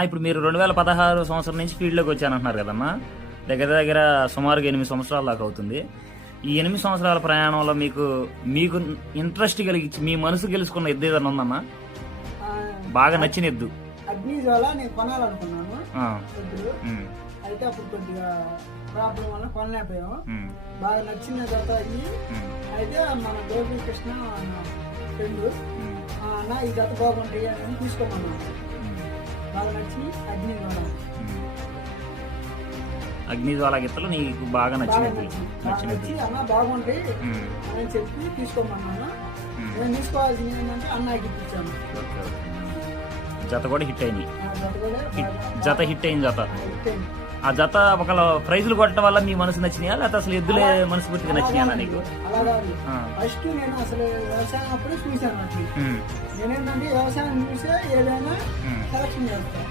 ఇప్పుడు మీరు 2016 సంవత్సరం నుంచి ఫీల్డ్లోకి వచ్చానంటున్నారు కదమ్మా. దగ్గర దగ్గర సుమారుగా 8 సంవత్సరాల దాకా అవుతుంది. ఈ 8 సంవత్సరాల ప్రయాణంలో మీకు ఇంట్రెస్ట్ కలిగించి మీ మనసు గెలుచుకున్న ఎద్దు ఏదైనా ఉందమ్మా? బాగా నచ్చిన ఎద్దు? అగ్నిజ్వాల నేను కొనాలనుకున్నాను ఎద్దులు. అయితే అప్పుడు కొద్దిగా ప్రాబ్లం వల్ల కొనలేకపోయాము. బాగా నచ్చిన తర్వాత అయితే మన గోపీకృష్ణ ఫ్రెండ్ అన్న ఈ జత బాగుంటాయి అని తీసుకోమన్నాను. బాగా నచ్చి అగ్నిజ్వాల గిత్తలు నీకు బాగా నచ్చినది అన్న బాగుంటాయి అని చెప్పి తీసుకోమన్నాను. నేను తీసుకోవాల్సింది ఏంటంటే అన్నకి ఇప్పించాను. జత కూడా హిట్ అయింది. జత హిట్ అయింది. ఆ జత ఒకవేళ ప్రైజులు కొట్టడం వల్ల మీ మనసు నచ్చినాయా లేకపోతే అసలు ఎద్దులే మనస్ఫూర్తిగా నచ్చినాయా నీకు? అలా ఫస్ట్ నేను అసలు వ్యవసాయం అప్పుడే చూశాను. నేనేంటంటే వ్యవసాయం చూసే ఏదైనా సెలక్షన్ చేస్తాను.